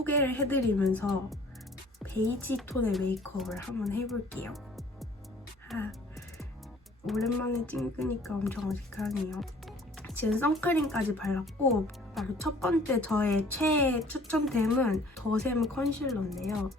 소개를 해드리면서 베이지 톤의 메이크업을 한번 해볼게요. 아, 오랜만에 찍으니까 엄청 어색하네요. 지금 선크림까지 발랐고 바로 첫 번째 저의 최애 추천템은 더샘 컨실러인데요.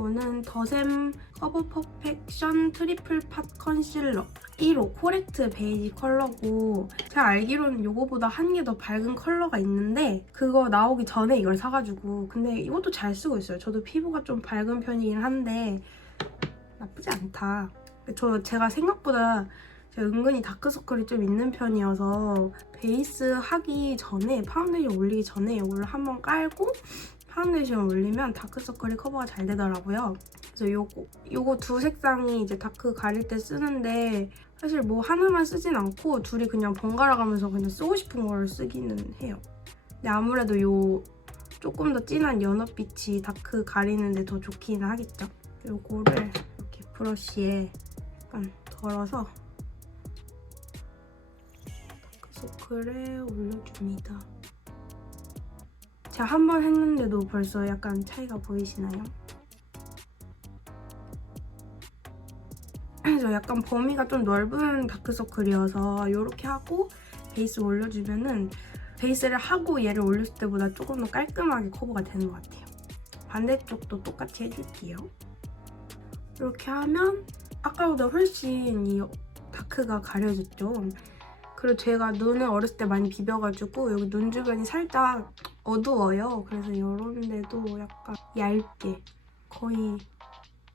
이거는 더샘 커버 퍼펙션 트리플 팟 컨실러 1호 코렉트 베이지 컬러고 제가 알기로는 이거보다 한 개 더 밝은 컬러가 있는데 그거 나오기 전에 이걸 사가지고 근데 이것도 잘 쓰고 있어요. 저도 피부가 좀 밝은 편이긴 한데 나쁘지 않다. 저 제가 생각보다 제가 은근히 다크서클이 좀 있는 편이어서 베이스 하기 전에 파운데이션 올리기 전에 이걸 한번 깔고 파운데이션 올리면 다크서클이 커버가 잘 되더라고요. 그래서 요거 요거 두 색상이 이제 다크 가릴 때 쓰는데 사실 뭐 하나만 쓰진 않고 둘이 그냥 번갈아 가면서 그냥 쓰고 싶은 걸 쓰기는 해요. 근데 아무래도 요 조금 더 진한 연어빛이 다크 가리는데 더 좋기는 하겠죠. 요거를 이렇게 브러쉬에 약간 덜어서 다크서클에 올려줍니다. 제가 한번 했는데도 벌써 약간 차이가 보이시나요? 그래서 약간 범위가 좀 넓은 다크서클이어서 이렇게 하고 베이스 올려주면은 베이스를 하고 얘를 올렸을 때보다 조금 더 깔끔하게 커버가 되는 것 같아요. 반대쪽도 똑같이 해줄게요. 이렇게 하면 아까보다 훨씬 이 다크가 가려졌죠. 그리고 제가 눈을 어렸을 때 많이 비벼가지고 여기 눈 주변이 살짝 어두워요. 그래서 데도 약간 얇게 거의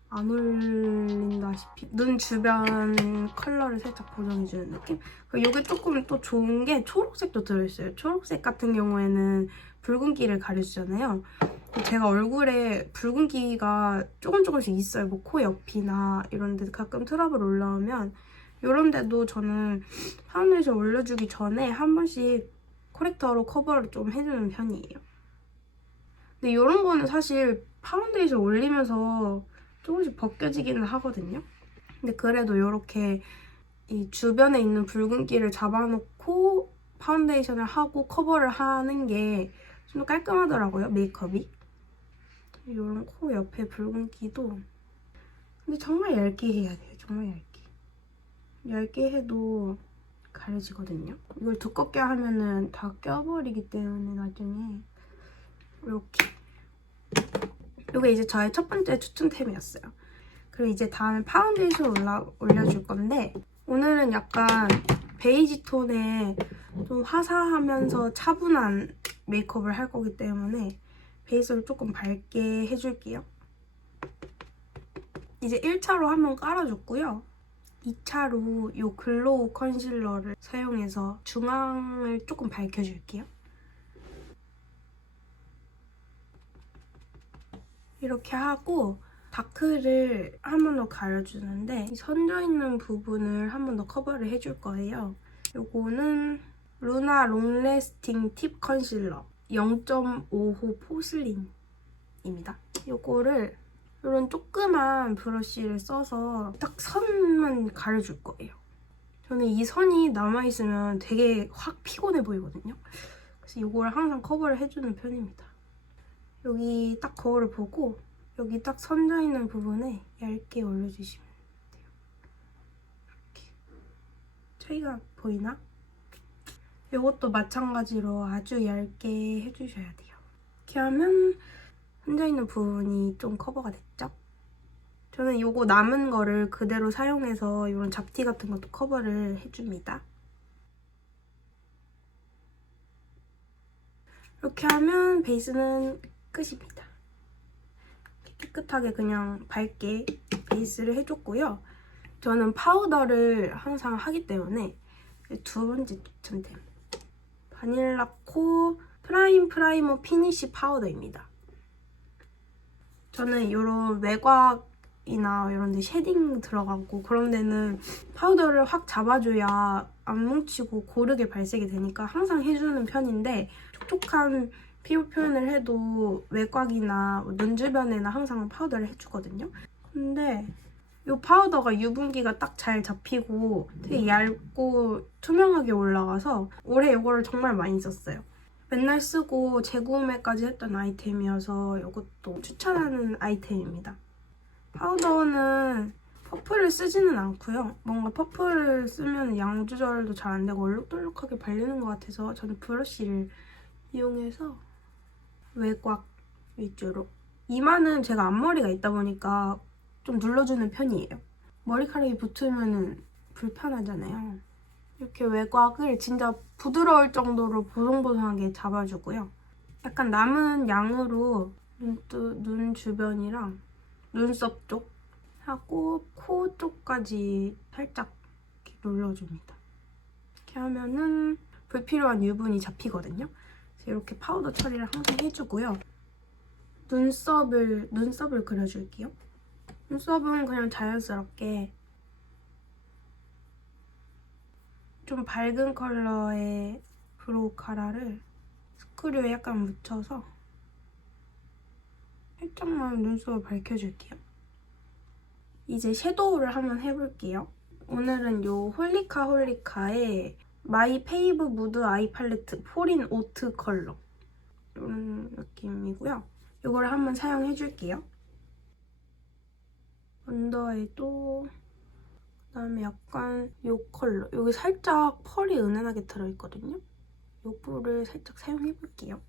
안 올린다시피 눈 주변 컬러를 살짝 보정해주는 느낌? 이게 조금 또 좋은 게 초록색도 들어있어요. 초록색 같은 경우에는 붉은기를 가려주잖아요. 제가 얼굴에 붉은기가 조금 조금씩 있어요. 뭐 코 옆이나 이런 데 가끔 트러블 올라오면 이런 데도 저는 파운데이션 올려주기 전에 한 번씩 코렉터로 커버를 좀 해주는 편이에요. 근데 이런 거는 사실 파운데이션 올리면서 조금씩 벗겨지기는 하거든요. 근데 그래도 이렇게 이 주변에 있는 붉은기를 잡아놓고 파운데이션을 하고 커버를 하는 게 좀 더 깔끔하더라고요, 메이크업이. 이런 코 옆에 붉은기도 근데 정말 얇게 해야 돼요, 정말 얇게. 얇게 해도 가려지거든요. 이걸 두껍게 하면은 다 껴버리기 때문에 나중에 이렇게 이게 이제 저의 첫 번째 추천템이었어요. 그리고 이제 다음에 파운데이션 올라, 올려줄 건데 오늘은 약간 베이지 톤의 좀 화사하면서 차분한 메이크업을 할 거기 때문에 베이스를 조금 밝게 해줄게요. 이제 1차로 한번 깔아줬고요. 2차로 이 글로우 컨실러를 사용해서 중앙을 조금 밝혀줄게요. 이렇게 하고 다크를 한 번 더 가려주는데 이 선져 있는 부분을 한 번 더 커버를 해줄 거예요. 요거는 루나 롱래스팅 팁 컨실러 0.5호 포슬린입니다. 요거를 이런 조그만 브러쉬를 써서 딱 선만 가려줄 거예요. 저는 이 선이 남아있으면 되게 확 피곤해 보이거든요. 그래서 이걸 항상 커버를 해주는 편입니다. 여기 딱 거울을 보고 여기 딱 선져 있는 부분에 얇게 올려주시면 돼요. 이렇게. 차이가 보이나? 이것도 마찬가지로 아주 얇게 해주셔야 돼요. 이렇게 하면 혼자 있는 부분이 좀 커버가 됐죠? 저는 이거 남은 거를 그대로 사용해서 이런 잡티 같은 것도 커버를 해줍니다. 이렇게 하면 베이스는 끝입니다. 깨끗하게 그냥 밝게 베이스를 해줬고요. 저는 파우더를 항상 하기 때문에 두 번째 추천템 바닐라코 프라임 프라이머 피니쉬 파우더입니다. 저는 이런 외곽이나 이런 데 쉐딩 들어가고 그런 데는 파우더를 확 잡아줘야 안 뭉치고 고르게 발색이 되니까 항상 해주는 편인데 촉촉한 피부 표현을 해도 외곽이나 눈 주변에는 항상 파우더를 해주거든요. 근데 이 파우더가 유분기가 딱 잘 잡히고 되게 얇고 투명하게 올라가서 올해 이거를 정말 많이 썼어요. 맨날 쓰고 재구매까지 했던 아이템이어서 이것도 추천하는 아이템입니다. 파우더는 퍼플을 쓰지는 않고요. 뭔가 퍼플을 쓰면 양 조절도 잘 안 되고 얼룩덜룩하게 발리는 것 같아서 저는 브러쉬를 이용해서 외곽 위주로 이마는 제가 앞머리가 있다 보니까 좀 눌러주는 편이에요. 머리카락이 붙으면 불편하잖아요. 이렇게 외곽을 진짜 부드러울 정도로 보송보송하게 잡아주고요. 약간 남은 양으로 눈, 눈 주변이랑 눈썹 쪽 하고 코 쪽까지 살짝 이렇게 눌러줍니다. 이렇게 하면은 불필요한 유분이 잡히거든요. 그래서 이렇게 파우더 처리를 항상 해주고요. 눈썹을 눈썹을 그려줄게요. 눈썹은 그냥 자연스럽게 좀 밝은 컬러의 브로우 카라를 스크류에 약간 묻혀서 살짝만 눈썹을 밝혀줄게요. 이제 섀도우를 한번 해볼게요. 오늘은 요 홀리카 홀리카의 마이 페이브 무드 아이 팔레트 포린 오트 컬러 이런 느낌이고요. 이걸 한번 사용해줄게요. 언더에도 그다음에 약간 요 컬러 여기 살짝 펄이 은은하게 들어있거든요. 요 뿔을 살짝 사용해볼게요.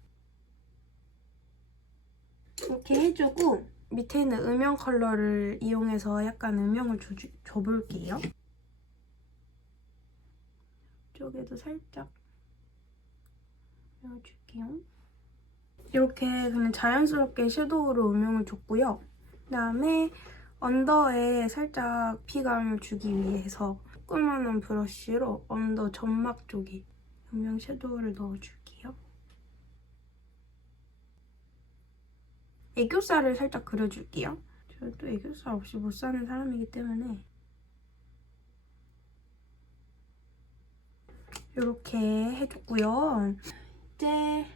이렇게 해주고 밑에 있는 음영 컬러를 이용해서 약간 음영을 줘, 줘볼게요. 이쪽에도 살짝 넣어줄게요. 이렇게 그냥 자연스럽게 섀도우로 음영을 줬고요. 그다음에 언더에 살짝 피감을 주기 위해서 조그마한 브러쉬로 언더 점막 쪽에 음영 섀도우를 넣어줄게요. 애교살을 살짝 그려줄게요. 저는 또 애교살 없이 못 사는 사람이기 때문에 이렇게 해줬고요. 이제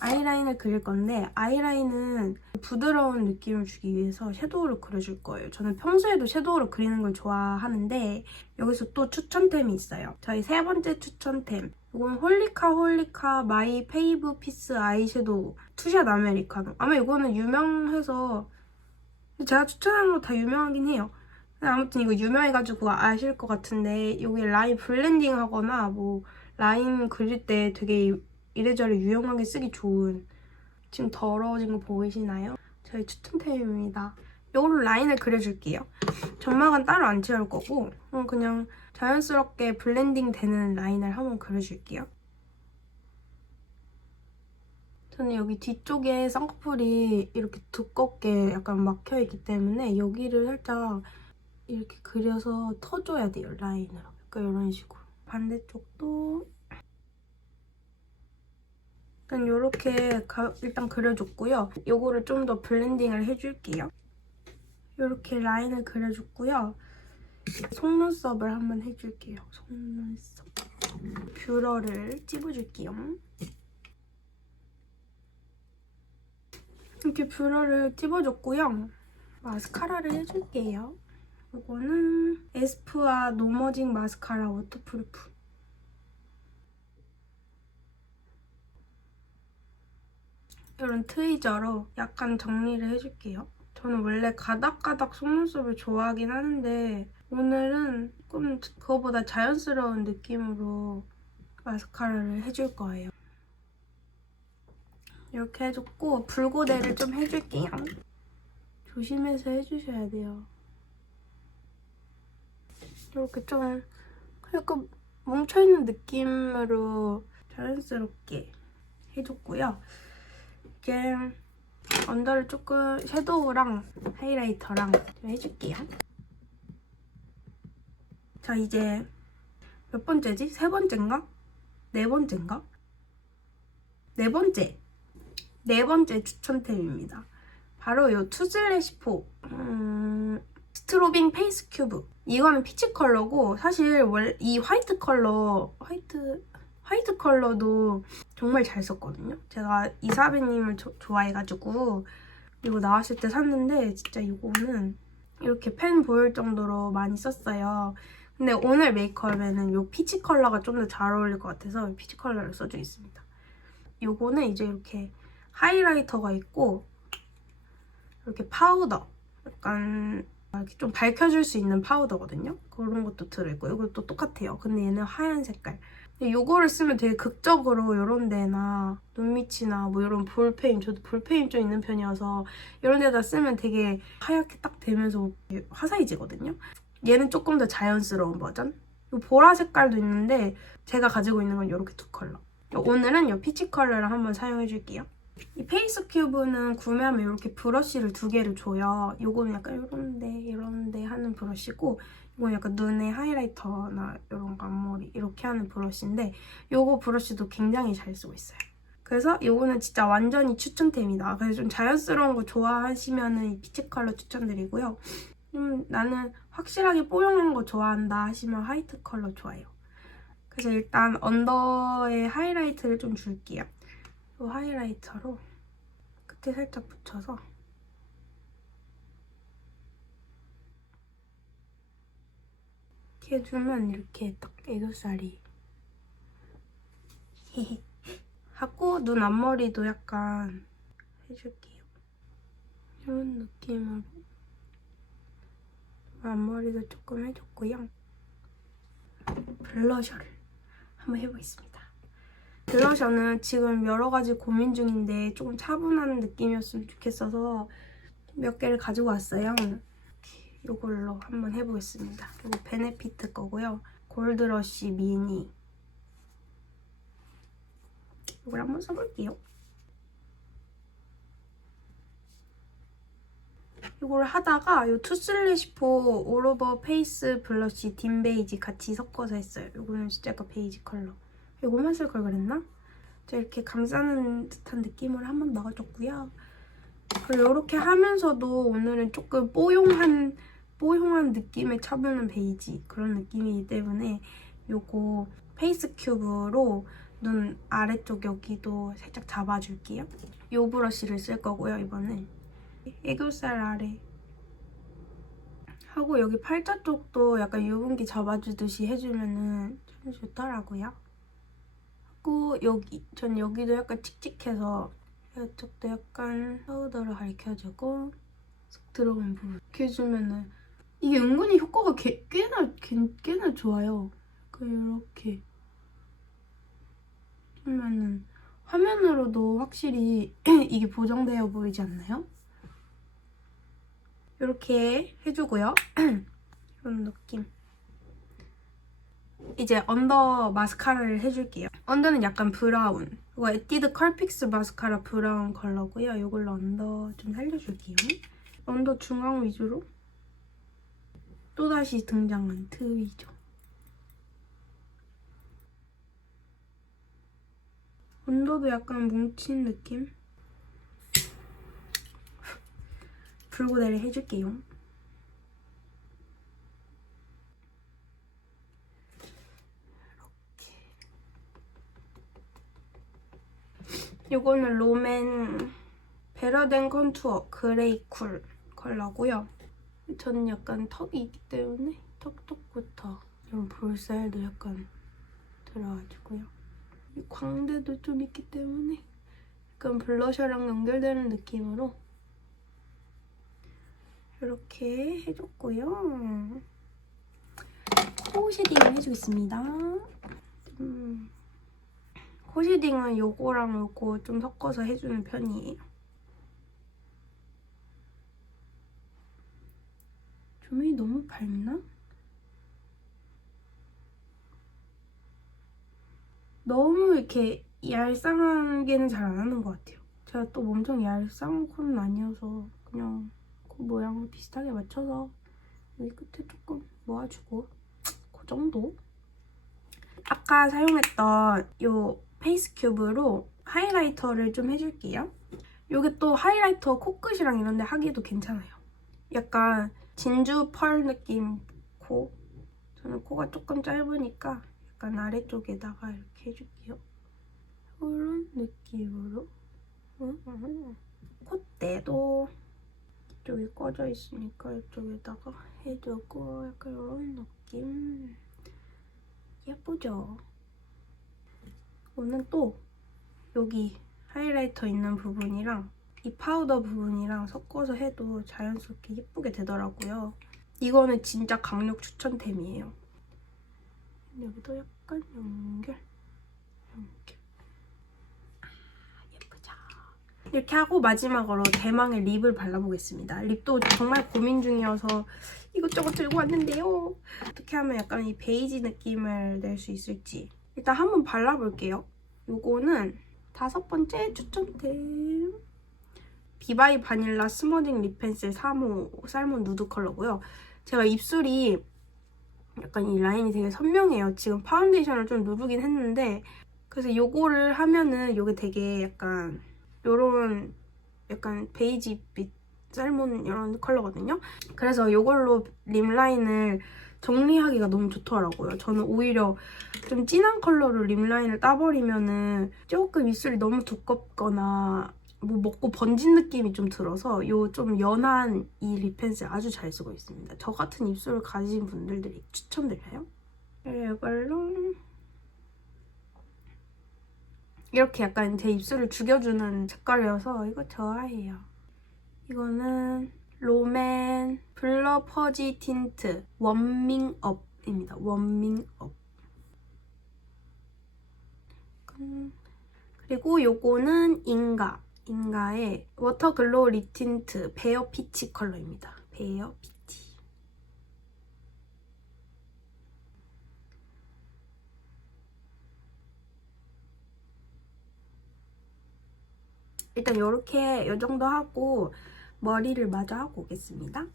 아이라인을 그릴 건데 아이라인은 부드러운 느낌을 주기 위해서 섀도우를 그려줄 거예요. 저는 평소에도 섀도우를 그리는 걸 좋아하는데 여기서 또 추천템이 있어요. 저희 세 번째 추천템. 이건 홀리카 홀리카 마이 페이브 피스 아이섀도우 투샷 아메리카노. 아마 이거는 유명해서 제가 추천하는 거다 유명하긴 해요. 아무튼 이거 유명해가지고 아실 것 같은데 여기 라인 블렌딩 하거나 뭐 라인 그릴 때 되게 이래저래 유용하게 쓰기 좋은 지금 더러워진 거 보이시나요? 저희 추천템입니다. 이걸로 라인을 그려줄게요. 점막은 따로 안 채울 거고 어, 그냥 자연스럽게 블렌딩 되는 라인을 한번 그려줄게요. 저는 여기 뒤쪽에 쌍꺼풀이 이렇게 두껍게 약간 막혀있기 때문에 여기를 살짝 이렇게 그려서 터줘야 돼요, 라인으로. 약간 이런 식으로. 반대쪽도 일단 이렇게 일단 그려줬고요. 이거를 좀 더 블렌딩을 해줄게요. 이렇게 라인을 그려줬고요. 속눈썹을 한번 해줄게요. 속눈썹. 뷰러를 찝어줄게요. 이렇게 뷰러를 찝어줬고요. 마스카라를 해줄게요. 이거는 에스쁘아 노머징 마스카라 워터프루프. 이런 트위저로 약간 정리를 해줄게요. 저는 원래 가닥가닥 속눈썹을 좋아하긴 하는데 오늘은 조금 그거보다 자연스러운 느낌으로 마스카라를 해줄 거예요. 이렇게 해줬고 붉고데를 좀 해줄게요. 조심해서 해주셔야 돼요. 이렇게 좀 약간 뭉쳐있는 느낌으로 자연스럽게 해줬고요. 이제 언더를 조금 섀도우랑 하이라이터랑 좀 해줄게요. 자 이제 몇 번째지? 세 번째인가? 네 번째인가? 네 번째! 네 번째 추천템입니다. 바로 이 투슬래시포 음, 스트로빙 페이스 큐브 이거는 피치 컬러고 사실 원- 이 화이트 컬러 화이트 화이트 컬러도 정말 잘 썼거든요. 제가 이사배님을 조- 좋아해가지고 이거 나왔을 때 샀는데 진짜 이거는 이렇게 펜 보일 정도로 많이 썼어요. 근데 오늘 메이크업에는 이 피치 컬러가 좀 더 잘 어울릴 것 같아서 피치 컬러를 써주겠습니다. 요거는 이제 이렇게 하이라이터가 있고 이렇게 파우더 약간 이렇게 좀 밝혀줄 수 있는 파우더거든요. 그런 것도 들어있고 이것도 똑같아요. 근데 얘는 하얀 색깔. 요거를 쓰면 되게 극적으로 이런 데나 눈밑이나 뭐 이런 볼페인 저도 볼페인 좀 있는 편이어서 이런 데다 쓰면 되게 하얗게 딱 되면서 화사해지거든요. 얘는 조금 더 자연스러운 버전. 이 보라 색깔도 있는데 제가 가지고 있는 건 이렇게 두 컬러. 오늘은 이 피치 컬러를 한번 사용해 줄게요. 이 페이스 큐브는 구매하면 이렇게 브러쉬를 두 개를 줘요. 요거는 약간 이런데 이런데 하는 브러쉬고 이건 약간 눈에 하이라이터나 이런 거 앞머리 이렇게 하는 브러쉬인데 요거 브러쉬도 굉장히 잘 쓰고 있어요. 그래서 요거는 진짜 완전히 추천템이다. 그래서 좀 자연스러운 거 좋아하시면은 이 피치 컬러 추천드리고요. 좀 나는 확실하게 뽀용한 거 좋아한다 하시면 화이트 컬러 좋아요. 그래서 일단 언더에 하이라이트를 좀 줄게요. 이 하이라이터로 끝에 살짝 붙여서 이렇게 해주면 이렇게 딱 애교살이 하고 눈 앞머리도 약간 해줄게요. 이런 느낌으로 앞머리도 조금 해줬고요. 블러셔를 한번 해보겠습니다. 블러셔는 지금 여러 가지 고민 중인데 조금 차분한 느낌이었으면 좋겠어서 몇 개를 가지고 왔어요. 이걸로 한번 해보겠습니다. 이거 베네피트 거고요. 골드러쉬 미니. 이걸 한번 써볼게요. 이걸 하다가 이 투슬래시포 올오버 페이스 블러쉬 딘 베이지 같이 섞어서 했어요. 이거는 진짜 약간 베이지 컬러. 이거만 쓸 걸 그랬나? 저 이렇게 감싸는 듯한 느낌을 한번 넣어줬고요. 그리고 이렇게 하면서도 오늘은 조금 뽀용한 뽀용한 느낌의 차분한 베이지 그런 느낌이기 때문에 요거 페이스 큐브로 눈 아래쪽 여기도 살짝 잡아줄게요. 요 브러쉬를 쓸 거고요, 이번엔. 애교살 아래 하고 여기 팔자 쪽도 약간 유분기 잡아주듯이 해주면은 참 좋더라고요. 하고 여기 전 여기도 약간 칙칙해서 이쪽도 약간 파우더를 가리켜주고 쏙 들어간 부분 이렇게 해주면은 이게 은근히 효과가 개, 꽤나 개, 꽤나 좋아요. 그 이렇게 하면은 화면으로도 확실히 이게 보정되어 보이지 않나요? 이렇게 해주고요. 이런 느낌. 이제 언더 마스카라를 해줄게요. 언더는 약간 브라운. 이거 에뛰드 컬픽스 마스카라 브라운 컬러고요. 이걸로 언더 좀 살려줄게요. 언더 중앙 위주로 또다시 등장한 트위죠. 언더도 약간 뭉친 느낌? 불고데를 해줄게요. 이거는 롬앤 베러덴 컨투어 그레이 쿨 컬러고요. 저는 약간 턱이 있기 때문에 턱턱부터 이런 볼살도 약간 들어가지고요. 이 광대도 좀 있기 때문에 약간 블러셔랑 연결되는 느낌으로 이렇게 해줬고요. 코 쉐딩을 해주겠습니다. 음, 코 쉐딩은 요거랑 요거 좀 섞어서 해주는 편이에요. 조명이 너무 밝나? 너무 이렇게 얄쌍하게는 잘 안 하는 것 같아요. 제가 또 엄청 얄쌍한 코는 아니어서 그냥 코 모양 비슷하게 맞춰서 여기 끝에 조금 모아주고 그 정도? 아까 사용했던 이 페이스 큐브로 하이라이터를 좀 해줄게요. 이게 또 하이라이터 코끝이랑 이런 데 하기도 괜찮아요. 약간 진주 펄 느낌 코. 저는 코가 조금 짧으니까 약간 아래쪽에다가 이렇게 해줄게요. 이런 느낌으로. 콧대도 여기 꺼져 있으니까 이쪽에다가 해두고 약간 이런 느낌 예쁘죠? 오늘 또 여기 하이라이터 있는 부분이랑 이 파우더 부분이랑 섞어서 해도 자연스럽게 예쁘게 되더라고요. 이거는 진짜 강력 추천템이에요. 여기도 약간 연결, 연결. 아? 이렇게 하고 마지막으로 대망의 립을 발라보겠습니다. 립도 정말 고민 중이어서 이것저것 들고 왔는데요. 어떻게 하면 약간 이 베이지 느낌을 낼 수 있을지 일단 한번 발라볼게요. 요거는 다섯 번째 추천템 비바이 바닐라 스머징 립 펜슬 3호 살몬 누드 컬러고요. 제가 입술이 약간 이 라인이 되게 선명해요. 지금 파운데이션을 좀 누르긴 했는데 그래서 요거를 하면은 요게 되게 약간 요런 약간 베이지빛 살몬 이런 컬러거든요. 그래서 요걸로 립 라인을 정리하기가 너무 좋더라고요. 저는 오히려 좀 진한 컬러로 립 라인을 따버리면은 조금 입술이 너무 두껍거나 뭐 먹고 번진 느낌이 좀 들어서 요 좀 연한 이 립 펜슬 아주 잘 쓰고 있습니다. 저 같은 입술을 가진 분들들이 추천드려요. 이걸로 이렇게 약간 제 입술을 죽여주는 색깔이어서 이거 좋아해요. 이거는 롬앤 블러 퍼지 틴트 원밍업입니다. 원밍업. 음, 그리고 요거는 인가. 인가의 워터글로우 립 틴트 베어 피치 컬러입니다. 베어 피치. 일단 이렇게 이 정도 하고 머리를 마저 하고 오겠습니다.